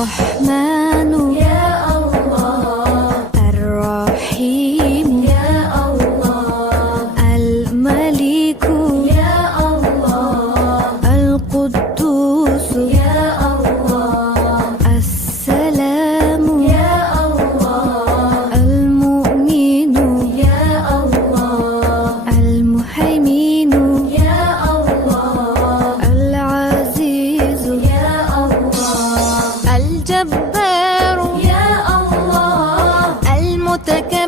الرحمن يا الله، الرحيم يا الله، الملك يا الله، القدوس يا الله، السلام يا الله، المؤمن يا الله، المهيمن يا الله، العزيز يا الله، الجبار يا الله، المتكبر